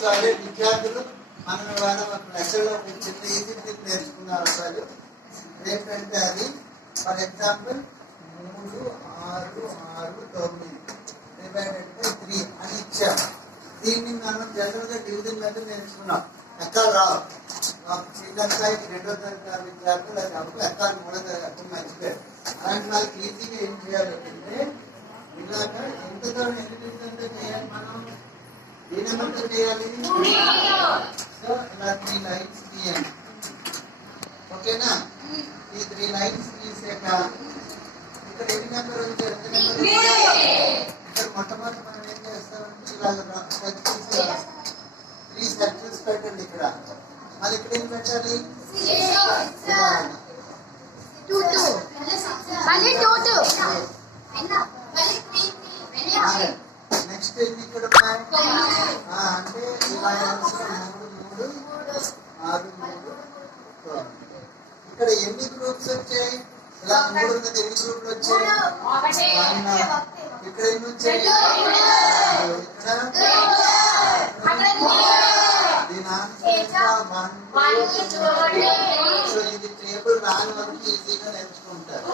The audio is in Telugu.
సారీ విద్యార్థులు మనం ఇవాళ లెక్కల్లో చిన్న ఈజీ ట్రిక్ నేర్చుకున్నారు అసలు ఏంటంటే అది ఫర్ ఎగ్జాంపుల్ 3, 6, 6, 9 డివైడెడ్ బై 3 అని ఇచ్చాము. దీన్ని మనం జనరల్గా డివిజన్ మెథడ్ నేర్చుకున్నాం. ఎక్కడ రావు శ్రీలంకకి 2వ తరగతి విద్యార్థులు అది అప్పుడు ఎక్కడ 3వ తరగతి మర్చిపోయారు. అలాంటి వాళ్ళకి ఈజీగా ఏం చేయాలంటే ఇలాగ ఎంతతో ఎన్ని చేయాలి మనం ఏ నెంబర్తో చేయాలి. సో ఇలా 3 లైన్స్ తీయండి. ఓకేనా? ఈ 3 లైన్స్ తీసాక ఇక్కడ ఎన్ని నెంబర్ వచ్చారు? ఎంత నెంబర్ ఇక్కడ మొట్టమొదటి మనం ఏం చేస్తామంటే ఇలా సర్కిల్స్ 3 సర్కిల్స్ పెట్టండి. ఇక్కడ మళ్ళీ ఇక్కడ ఏం పెట్టాలి? నెక్స్ట్ ఎన్ని ఇక్కడ ఉన్నాయి అంటే ఇలా 3, 3, 6, 3. ఇక్కడ ఎన్ని గ్రూప్స్ వచ్చాయి? ఇలా 3 ఉన్నది ఎన్ని గ్రూపులు వచ్చాయి? ఇక్కడ ఎన్ని వచ్చాయి? దీని సో ఇది టేబుల్ రాని వరకు ఈజీగా నేర్చుకుంటారు.